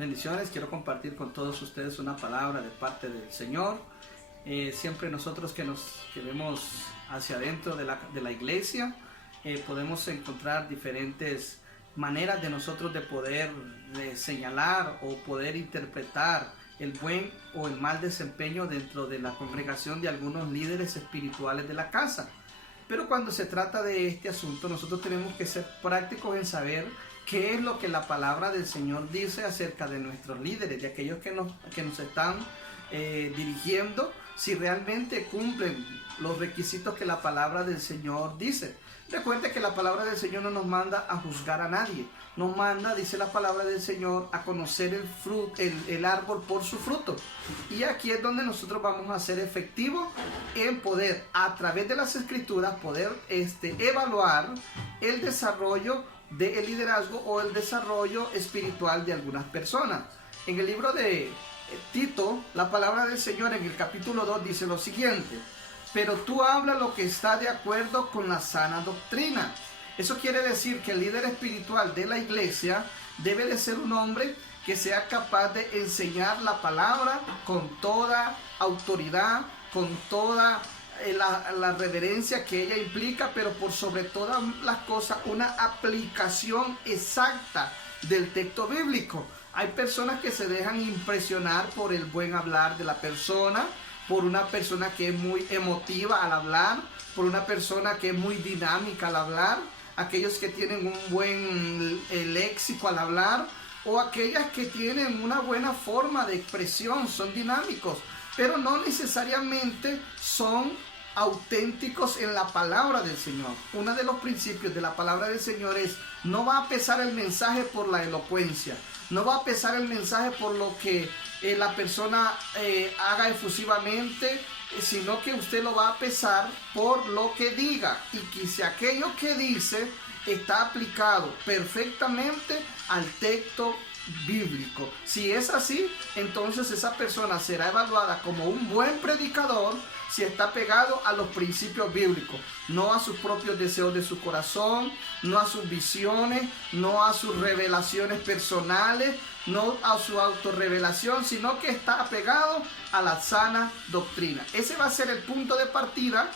Bendiciones, quiero compartir con todos ustedes una palabra de parte del Señor. Siempre nosotros que vemos hacia adentro de la iglesia, podemos encontrar diferentes maneras de nosotros de poder señalar o poder interpretar el buen o el mal desempeño dentro de la congregación de algunos líderes espirituales de la casa. Pero cuando se trata de este asunto, nosotros tenemos que ser prácticos en saber qué es lo que la palabra del Señor dice acerca de nuestros líderes, de aquellos que nos están dirigiendo, si realmente cumplen los requisitos que la palabra del Señor dice. Recuerde que la palabra del Señor no nos manda a juzgar a nadie, nos manda, dice la palabra del Señor, a conocer el árbol por su fruto. Y aquí es donde nosotros vamos a ser efectivos en poder, a través de las escrituras, poder evaluar el desarrollo del liderazgo o el desarrollo espiritual de algunas personas. En el libro de Tito, la palabra del Señor en el capítulo 2 dice lo siguiente: pero tú habla lo que está de acuerdo con la sana doctrina. Eso quiere decir que el líder espiritual de la iglesia debe de ser un hombre que sea capaz de enseñar la palabra con toda autoridad, con toda la reverencia que ella implica, pero por sobre todas las cosas una aplicación exacta del texto bíblico. Hay personas que se dejan impresionar por el buen hablar de la persona, por una persona que es muy emotiva al hablar, por una persona que es muy dinámica al hablar, aquellos que tienen un buen léxico al hablar, o aquellas que tienen una buena forma de expresión, son dinámicos, pero no necesariamente son auténticos en la palabra del Señor. Uno de los principios de la palabra del Señor es: no va a pesar el mensaje por la elocuencia, no va a pesar el mensaje por lo que la persona haga efusivamente, sino que usted lo va a pesar por lo que diga, y que si aquello que dice está aplicado perfectamente al texto bíblico. Si es así, entonces esa persona será evaluada como un buen predicador si está pegado a los principios bíblicos, no a sus propios deseos de su corazón, no a sus visiones, no a sus revelaciones personales, no a su autorrevelación, sino que está apegado a la sana doctrina. Ese va a ser el punto de partida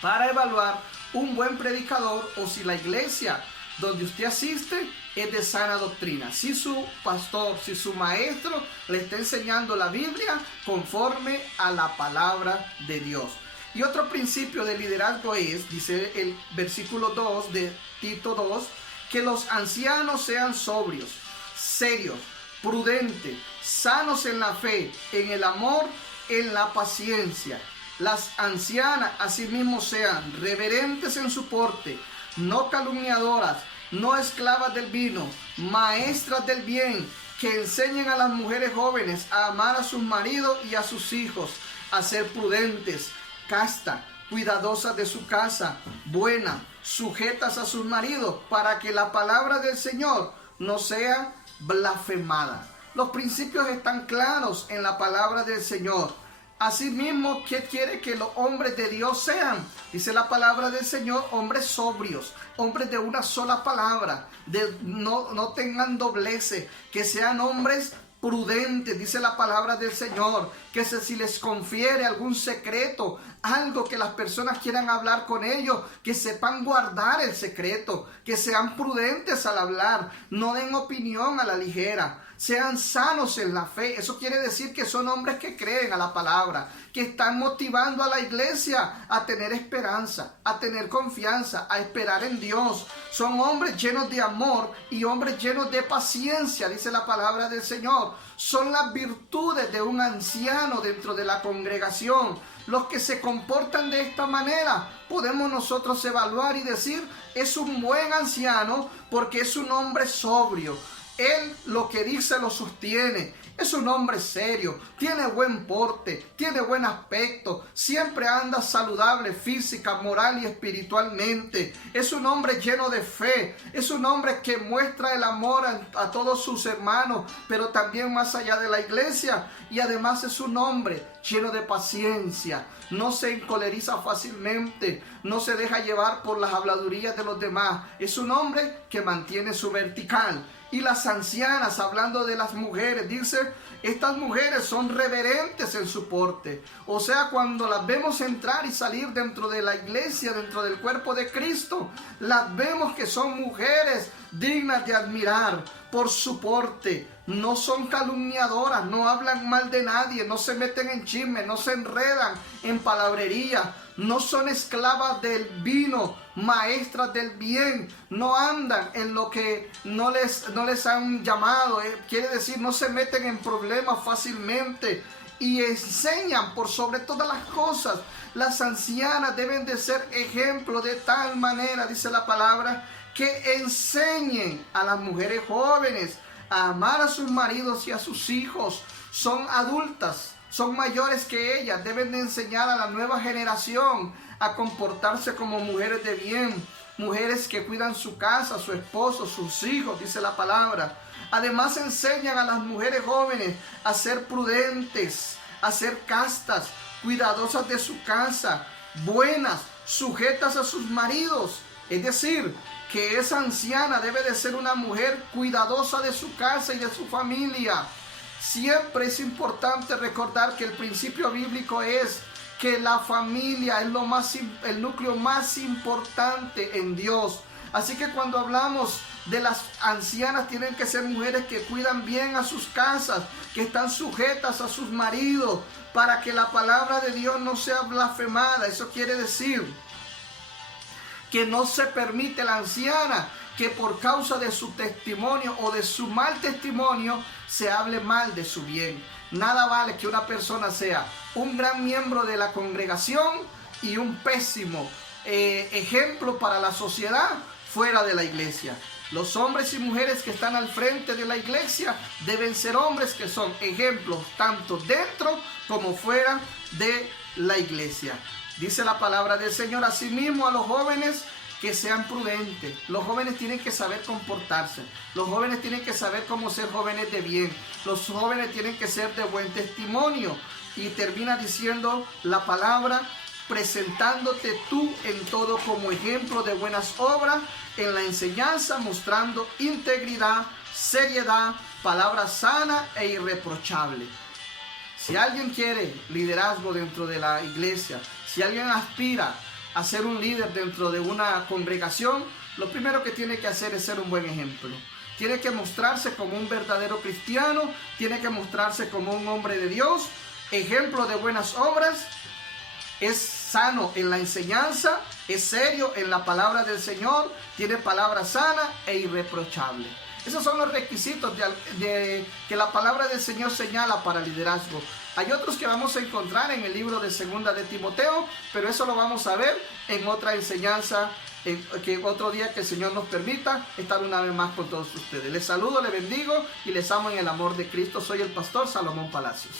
para evaluar un buen predicador, o si la iglesia donde usted asiste es de sana doctrina, si su pastor, si su maestro le está enseñando la Biblia conforme a la palabra de Dios. Y otro principio de liderazgo es, dice el versículo 2 de Tito 2, que los ancianos sean sobrios, serios, prudentes, sanos en la fe, en el amor, en la paciencia. Las ancianas asimismo sean reverentes en su porte, no calumniadoras, no esclavas del vino, maestras del bien, que enseñen a las mujeres jóvenes a amar a sus maridos y a sus hijos, a ser prudentes, castas, cuidadosas de su casa, buenas, sujetas a sus maridos, para que la palabra del Señor no sea blasfemada. Los principios están claros en la palabra del Señor. Asimismo, ¿qué quiere que los hombres de Dios sean? Dice la palabra del Señor: hombres sobrios, hombres de una sola palabra, no tengan dobleces, que sean hombres prudentes, dice la palabra del Señor, que si les confiere algún secreto, algo que las personas quieran hablar con ellos, que sepan guardar el secreto, que sean prudentes al hablar, no den opinión a la ligera, sean sanos en la fe. Eso quiere decir que son hombres que creen a la palabra, que están motivando a la iglesia a tener esperanza, a tener confianza, a esperar en Dios. Son hombres llenos de amor y hombres llenos de paciencia, dice la palabra del Señor. Son las virtudes de un anciano dentro de la congregación. Los que se comportan de esta manera, podemos nosotros evaluar y decir: es un buen anciano porque es un hombre sobrio. Él lo que dice lo sostiene. Es un hombre serio, tiene buen porte, tiene buen aspecto, siempre anda saludable física, moral y espiritualmente. Es un hombre lleno de fe, es un hombre que muestra el amor a todos sus hermanos, pero también más allá de la iglesia. Y además es un hombre lleno de paciencia, no se encoleriza fácilmente, no se deja llevar por las habladurías de los demás. Es un hombre que mantiene su vertical. Y las ancianas, hablando de las mujeres, dice, estas mujeres son reverentes en su porte. O sea, cuando las vemos entrar y salir dentro de la iglesia, dentro del cuerpo de Cristo, las vemos que son mujeres dignas de admirar por su porte. No son calumniadoras, no hablan mal de nadie, no se meten en chisme, no se enredan en palabrería, no son esclavas del vino, maestras del bien, no andan en lo que no les han llamado, quiere decir, no se meten en problemas fácilmente y enseñan por sobre todas las cosas. Las ancianas deben de ser ejemplo de tal manera, dice la palabra, que enseñen a las mujeres jóvenes a amar a sus maridos y a sus hijos. Son adultas, son mayores que ellas, deben de enseñar a la nueva generación a comportarse como mujeres de bien, mujeres que cuidan su casa, su esposo, sus hijos, dice la palabra. Además enseñan a las mujeres jóvenes a ser prudentes, a ser castas, cuidadosas de su casa, buenas, sujetas a sus maridos. Es decir, que esa anciana debe de ser una mujer cuidadosa de su casa y de su familia. Siempre es importante recordar que el principio bíblico es que la familia es el núcleo más importante en Dios. Así que cuando hablamos de las ancianas, tienen que ser mujeres que cuidan bien a sus casas, que están sujetas a sus maridos, para que la palabra de Dios no sea blasfemada. Eso quiere decir que no se permite a la anciana que por causa de su testimonio o de su mal testimonio se hable mal de su bien. Nada vale que una persona sea un gran miembro de la congregación y un pésimo ejemplo para la sociedad fuera de la iglesia. Los hombres y mujeres que están al frente de la iglesia deben ser hombres que son ejemplos tanto dentro como fuera de la iglesia. Dice la palabra del Señor, asimismo a los jóvenes que sean prudentes. Los jóvenes tienen que saber comportarse. Los jóvenes tienen que saber cómo ser jóvenes de bien. Los jóvenes tienen que ser de buen testimonio. Y termina diciendo la palabra, presentándote tú en todo como ejemplo de buenas obras, en la enseñanza, mostrando integridad, seriedad, palabra sana e irreprochable. Si alguien quiere liderazgo dentro de la iglesia, si alguien aspira a ser un líder dentro de una congregación, lo primero que tiene que hacer es ser un buen ejemplo. Tiene que mostrarse como un verdadero cristiano, tiene que mostrarse como un hombre de Dios, ejemplo de buenas obras, es sano en la enseñanza, es serio en la palabra del Señor, tiene palabra sana e irreprochable. Esos son los requisitos que la palabra del Señor señala para liderazgo. Hay otros que vamos a encontrar en el libro de Segunda de Timoteo, pero eso lo vamos a ver en otra enseñanza, que otro día que el Señor nos permita estar una vez más con todos ustedes. Les saludo, les bendigo y les amo en el amor de Cristo. Soy el pastor Salomón Palacios.